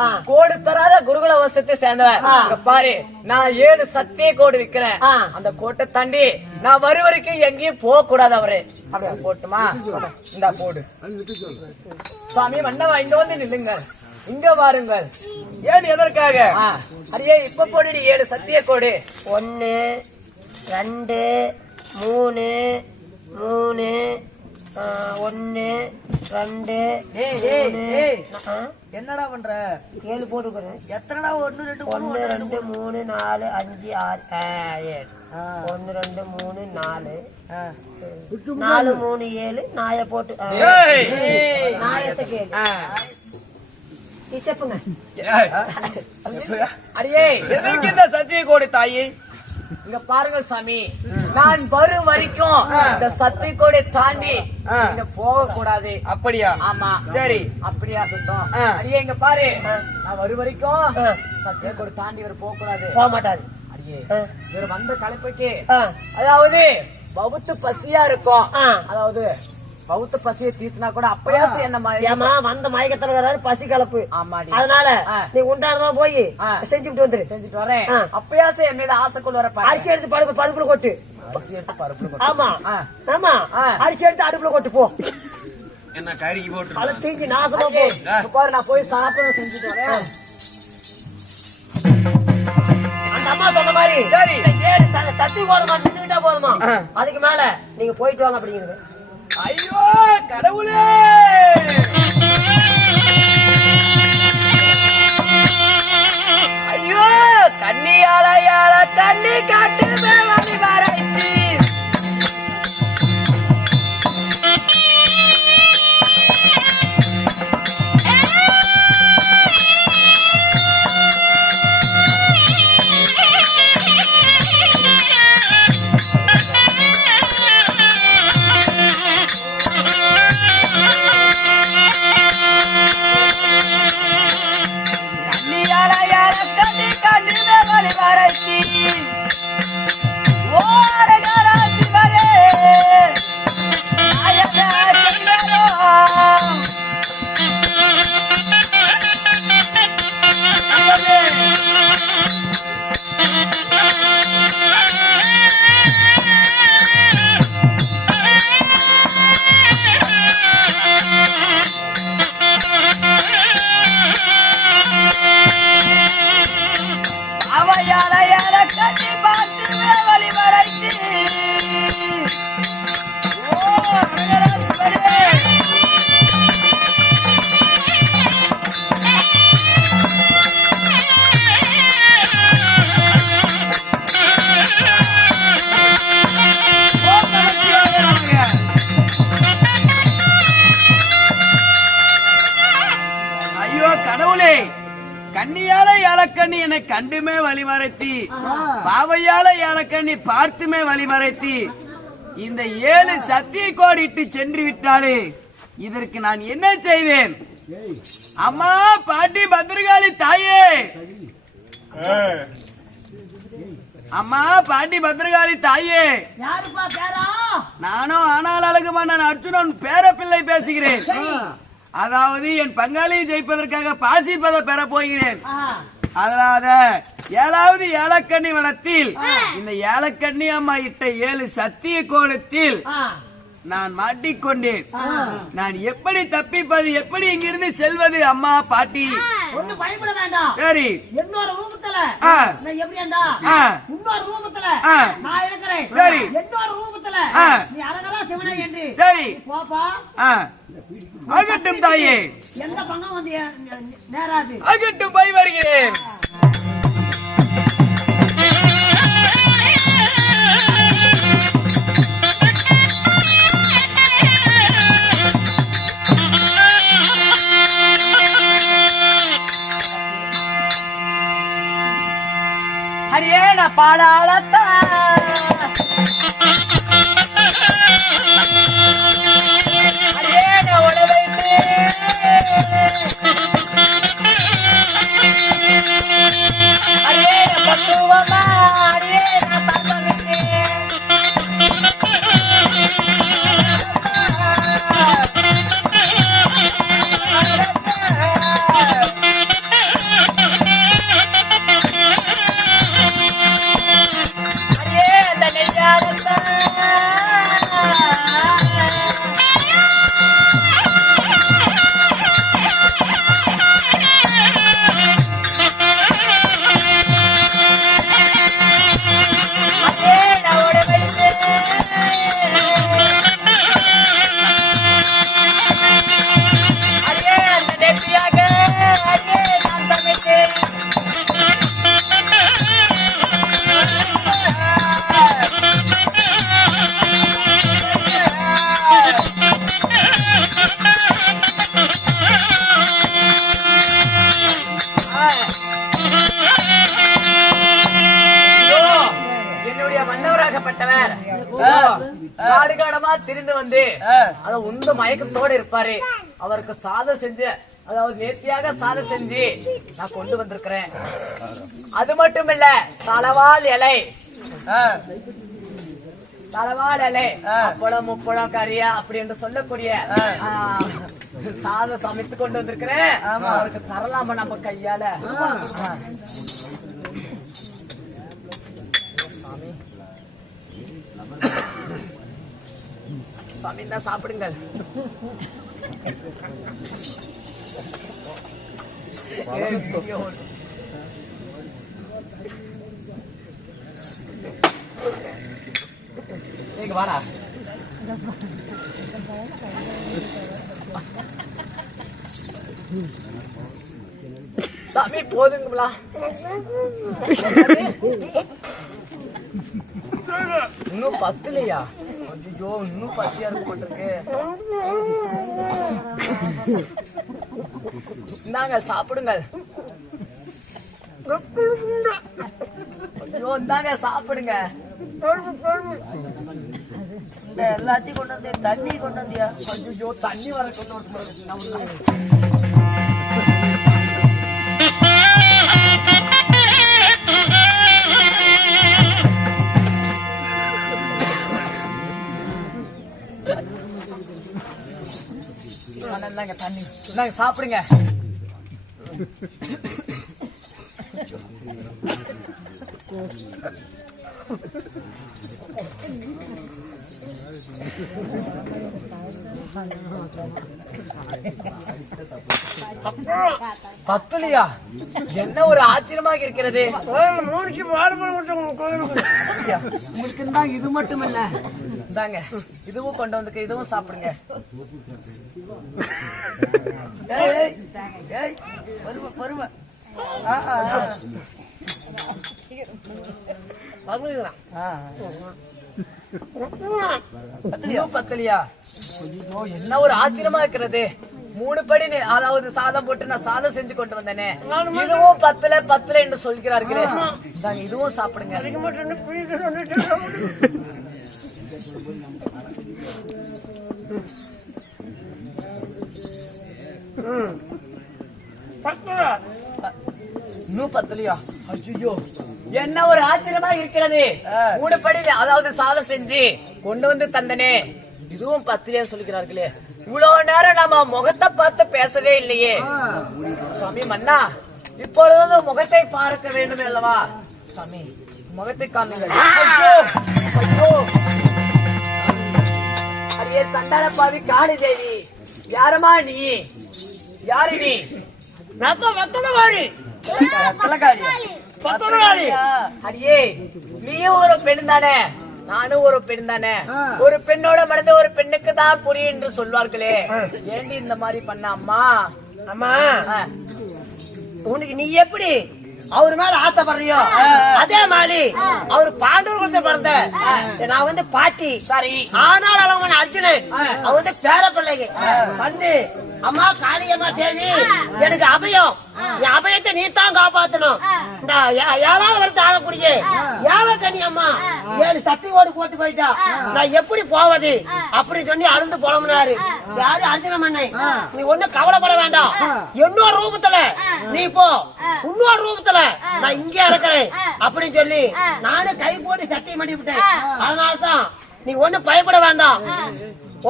வரைக்கும் கோடு தராத குருகுல வசத்தை சேர்ந்தவன். பாரு, நான் 7 சத்திய கோடு இருக்கிறேன். அந்த கோட்டை தாண்டி நான் வரும் வரைக்கும் எங்கேயும் போக கூடாது. அவரு போட்டுமா? இந்த போடு சுவாமி. மன்னவா, இங்க வந்து நில்லுங்க, இங்க வாருங்கள். ஏன், எதற்காக? அடியே, இப்ப போடு 7 சத்திய கோடு. 1 2 3 3 1 2 என்னடா பண்ற? 7 போட்டுக்கிறேன். எத்தனைடா? 1 2 1 2 3 4 5 6 7 1 2 3 4 4 3 7 நாய போட்டு நாயத்தை கேளு. இசப்புங்க. அடியே, எதற்கு இந்த சத்திய கோடு தாயி? இங்க பாருங்கள் சாமி, நான் வரும் வரைக்கும் இந்த சத்திய கோடை தாண்டி போக கூடாது. அப்படியா? ஆமா. சரி, அப்படியா சுத்தம். அடியே, இங்க பாரு, நான் வரும் வரைக்கும் சத்திய கோடை தாண்டி இவர் போக கூடாது. போக மாட்டாரு. அடியே, இவர் வந்த கலைப்புக்கு அதாவது பௌத்த பசியா இருக்கும். அதாவது பௌத்த பசியை தீர்த்தினா கூட அப்பயாசு என்ன வந்த மயக்கத்துல வராது, பசி கலப்பு. அதனால நீ உண்டானதா போய் செஞ்சுட்டு வந்துரு. செஞ்சுட்டு வரேன். அப்பயாசு என் மீது ஆசை கொண்டு வர. அரிசி எடுத்து பருப்புல கொட்டு. ஆமா ஆமா, அரிசி எடுத்து அடுப்புல கொட்டு போ. என்ன கறி போட்டு பல தீஞ்சு நாசமா போ. பாரு, நான் போய் சாப்பிட செஞ்சுட்டு வரேன். அந்த அம்மா சொன்ன மாதிரி சரி, 7 சத்தி போதுமா, நின்றுட்டா போதுமா, அதுக்கு மேல நீங்க போயிட்டு வாங்க அப்படிங்கிறது. ஐயோ கடவுளே! ஐயோ, கண்ணியால தண்ணி காட்டு மேவாணி வரைத்தி. கண்ணியால ஏலக்கண்ணி என்னை கண்டுமே வழிமறைத்தி, பாவையால ஏலக்கண்ணி பார்த்துமே வழிமறைத்தி, இந்த 7 சத்திய கோடிட்டு சென்று விட்டாலே இதற்கு நான் என்ன செய்வேன்? அம்மா, பாட்டி, பத்திரகாளி தாயே, அம்மா, பாட்டி, பத்திரகாளி தாயே, நானும் ஆனால் அழகு மன்னன் அர்ஜுனன் பேரப்பிள்ளை பேசுகிறேன். அதாவது என் பங்காளியை ஜெயிப்பதற்காக பாசிப்பதை பெற போகிறேன். அதனால 7வது ஏலக்கண்ணி வனத்தில் இந்த ஏலக்கண்ணி அம்மா இட்ட 7 சத்திய கோணத்தில் நான் மாட்டிக்கொண்டேன். நான் எப்படி தப்பிப்பது, எப்படி இங்கிருந்து செல்வது? அம்மா, பாட்டி, ஒண்ணு பயப்பட வேண்டாம். சரி, என்னோட ரூபத்துல நான் எப்படிடா உன்னோட ரூபத்துல நான் இருக்கிறேன். சரி, என்னோட ரூபத்துல நீ அழகா சிவனை என்று சரி போப்பா. ஆகட்டும் தாயே, எந்த பங்கம் வந்து நேராது. ஆகட்டும், போய் வருகிறேன். ஹரியேன பாடாளத்தா ஹரியேன உடவைத்து ஹரியேன பத்துவமா ஹரியேன தப்பமிட்டு திரிந்து வந்து அத உண்ட மயக்கத்தோட இருப்பாரு. அவருக்கு சாதம் செஞ்சு, அதாவது நேர்த்தியாக சாதம் செஞ்சு நான் கொண்டு வந்திருக்கிறேன். அது மட்டும் இல்ல, தலவாள் இலை, தலவாள் இலை, அப்பளம் முப்பளம் கறியா அப்படி என்று சொல்லக்கூடிய சாதம் சமைத்து கொண்டு வந்திருக்கிறேன். அவருக்கு தரலாமா நம்ம கையால? சாமி தான் சாப்பிடுங்கள். நீங்க வாடா. சாமி போதுங்களா? இன்னும் பத்துலையா? ஐயோ, இன்னும் பசியா இருக்க மாட்டிருக்கு. இந்தாங்க சாப்பிடுங்கள். ஐயோ, இந்தாங்க சாப்பிடுங்க. எல்லாத்தையும் கொண்டு வந்து தண்ணி கொண்டு வந்தியா? ஐயோ, தண்ணி வர கொண்டு வந்து தண்ணி இந்தாங்க சாப்பிடுங்க. பத்துலையா? என்ன ஒரு ஆச்சரியமாக இருக்கிறது. உங்களுக்கு தான் இது மட்டும் இல்ல, இந்தாங்க இதுவும் கொண்டு வந்து, இதுவும் சாப்பிடுங்க. பொறுமை பத்தலையா? என்ன ஒரு ஆச்சரியமா இருக்கிறது. 3 படி அதாவது சாதம் போட்டு நான் சாதம் செஞ்சு கொண்டு வந்தேனே, இதுவும் பத்தல என்று சொல்கிறார்களே. இதுவும் சாப்பிடுங்க. இன்னும் பத்தலையா? ஐயோ, என்ன ஒரு ஆச்சரியமா இருக்கிறது. 3 படி அதாவது சாதம் செஞ்சு கொண்டு வந்து தந்தனே, இதுவும் பத்தலையா சொல்கிறார்களே. இவ்வளவு நேரம் நம்ம முகத்தை பார்த்து பேசவே இல்லையே. சாமி மன்னா, இப்பொழுது முகத்தை பார்க்க வேண்டும் அல்லவா? சாமி முகத்தை காமிங்கள். அடியே சண்டாள பாவி காளி தேவி, யாரமா நீ? யாரு நீ? அடியே, நீயும் ஒரு பெண் தானே, நானும் ஒரு பெண் தானே. ஒரு பெண்ணோட மனது ஒரு பெண்ணுக்கு தான் புரியும் என்று சொல்வார்களே. ஏண்டி இந்த மாதிரி பண்ண அம்மா? அம்மா, உனக்கு நீ எப்படி அவரு மேல ஆசைப்படுறியோ அதே மாதிரி அவரு பாண்டவர்கிட்ட பிறந்த நான் வந்து பாட்டி. சரி, ஆனால் அவன் அர்ஜுனன் அவன் வந்து பேர பிள்ளைங்க வந்து, அம்மா காளியம்மா தேவி எனக்கு அபயம், என் அபயத்தை நீ தான் காப்பாத்தணும். இந்த 7வது வருஷம் ஆளக்கூடிய ஏழை கண்ணி அம்மா 7 சக்தி ஓடு போட்டு போயிட்டா, நான் எப்படி போவது அப்படின்னு சொல்லி அருந்து புலம்புனாரு. யாரு? அர்ஜுன மண்ணை. நீ ஒண்ணும் கவலைப்பட வேண்டாம், இன்னொரு ரூபத்துல நீ போ, இன்னொரு ரூபத்துல நான் இங்கே இருக்கிறேன் அப்படின்னு சொல்லி நானும் கை போட்டு சத்தியம் பண்ணி விட்டேன். அதனாலதான் நீ ஒண்ணும் பயப்பட வேண்டாம்,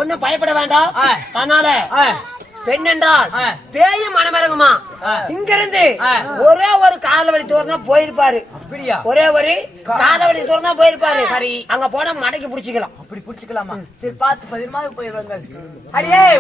ஒண்ணும் பயப்பட வேண்டாம். அதனால பெண் என்றால் பேயும் மனமிறங்குமா. இங்க இருந்து ஒரே ஒரு காலவழி தூரம் தான் போயிருப்பாரு. அப்படியா? ஒரே ஒரு காலவழி தூரம் தான் போயிருப்பாரு. சரி, அங்க போனா மடக்கி புடிச்சுக்கலாம். அப்படி புடிச்சுக்கலாமா? சரி, பார்த்து 10 போயிருவாங்க. அடியே